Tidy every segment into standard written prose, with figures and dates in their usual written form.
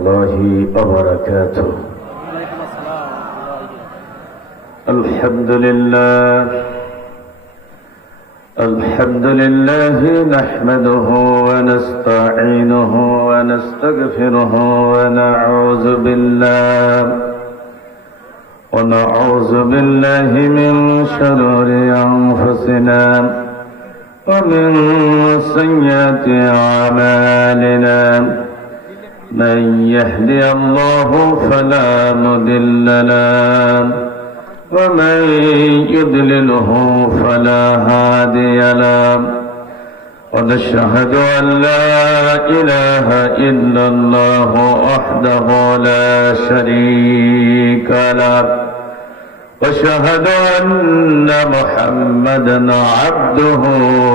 الله وبركاته. الحمد لله نحمده ونستعينه ونستغفره ونعوذ بالله من شرور أنفسنا ومن سيئات أعمالنا. من يهدي الله فلا مضل له ومن يضلله فلا هادي له. ونشهد أن لا إله إلا الله وحده لا شريك له. واشهد أن محمدا عبده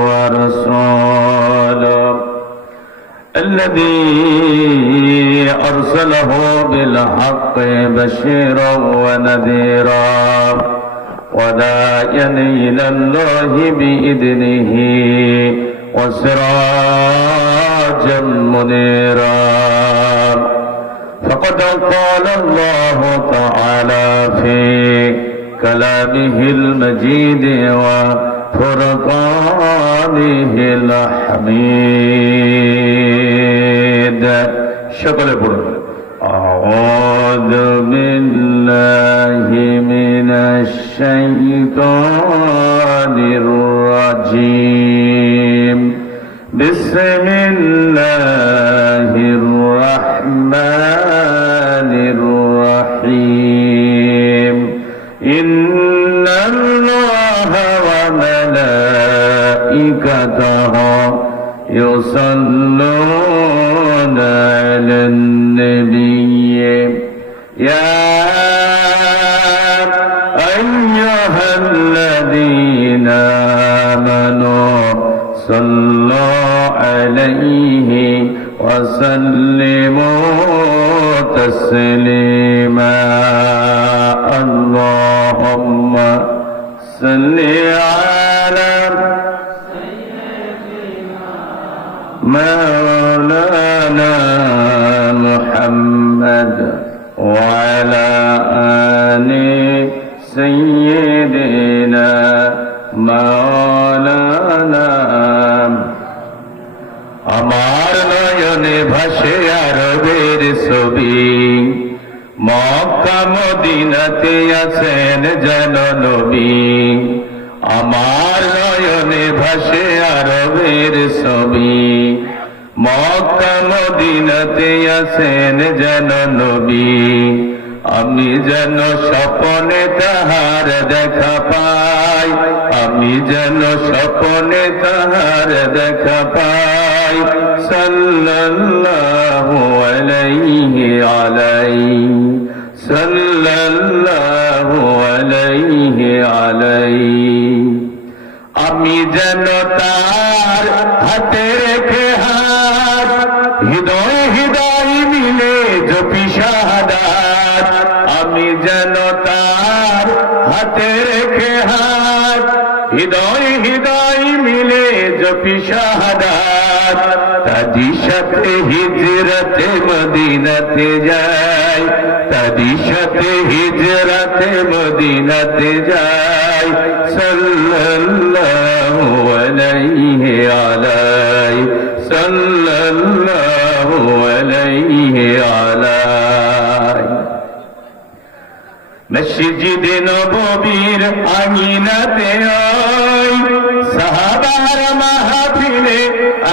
ورسوله الذي أرسله بالحق بشيرا ونذيرا وداعيا إلى الله بإذنه وسراجا منيرا. فقد قال الله تعالى في كلامه المجيد وفرقانه الحميد. شكرا لكم. أعوذ بالله من الشيطان الرجيم. بسم الله الرحمن الرحيم. إن الله وملائكته يصلون على النبي يا أيها الذين آمنوا صلوا عليه وسلموا تسليما. اللهم صل على مولانا محمد وعلى آل سيدنا مولانا. আমার নয়নে ভাসে আরবের ছবি, মক্কা মদিনাতে আছেন যেন নবী। আমার নয়নে ভাসে আরবের ছবি, মক্কা মদিনাতে আছেন যেন নবী। আমি যেন স্বপ্নে তাহার দেখা পাই, আমি যেন স্বপ্নে তাহার দেখা পাই। সাল্লাল্লাহু আলাইহি আলাইহি সাল্লাল্লাহু আলাইহি আলাইহি। আমি যেন তার হাতে রেখে হাত, হৃদয় হৃদয় মিলে জপি শাহাদাত। আমি যেন তার হাতে রেখে হাত, হৃদয় হৃদয় মিলে জপি শাহাদাত। তারি সাথে হিজরতে মদিনাতে যাই, তারি সাথে হিজরতে মদিনাতে যাই। সাল্লাল্লাহু আলাইহি আলাইহি সাল্লাল্লাহু আলাইহি আলাইহি। মসজিদে নববীর আঙিনাতে ওই সাহাবার মাহফিলে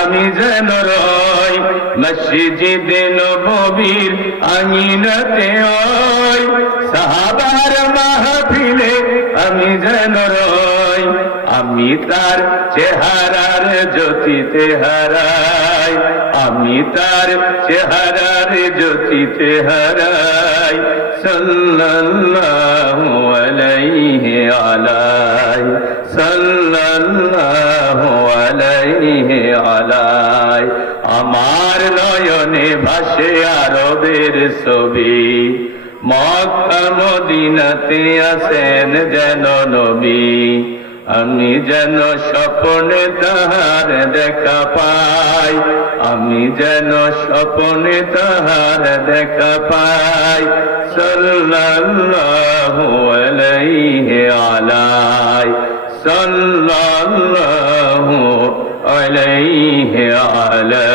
আমি যেন রই। মসজিদে নববীর আঙিনাতে ওই সাহাবার মাহফিলে আমি যেন রই। আমি তার চেহারার জ্যোতিতে হারাই, আমি তার চেহারার জ্যোতিতে হারাই। সাল্লাল্লাহু আলাইহি আলাইহি সাল্লাল্লাহু আলাইহি আলাইহি। আমার নয়নে ভাসে আরবের ছবি, মক্কা মদিনাতে আছেন যেন নবী। আমি যেন স্বপ্নে তাহার দেখা পাই, আমি যেন স্বপ্নে তাহার দেখা পাই। সাল্লাল্লাহু আলাইহি আলাই, সাল্লাল্লাহু আলাইহি আলাই।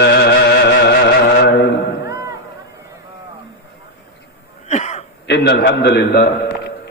ইন্নাল হামদুলিল্লাহ